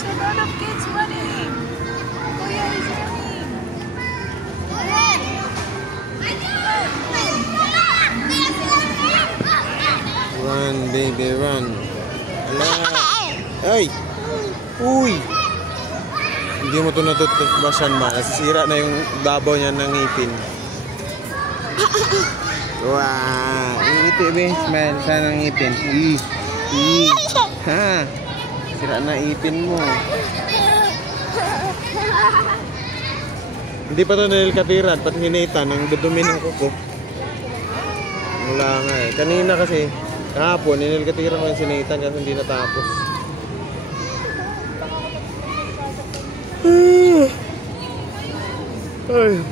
There's a lot of kids running. Kuya is running. Run, baby, run. Ala. Ay! Uy! Hindi mo ito natutbasan ma. Nasisira na yung babaw niya ng ngipin. Wow! Ngipin, baby. Smile. Saan ang ngipin? Ha! Sira na ipin mo. Hindi pa ito nilkatiran. Pati hinita ng dudumi ng kuko. Wala nga eh. Kanina kasi, kahapon, nilkatiran ko yung sinitan kasi hindi natapos. Ay.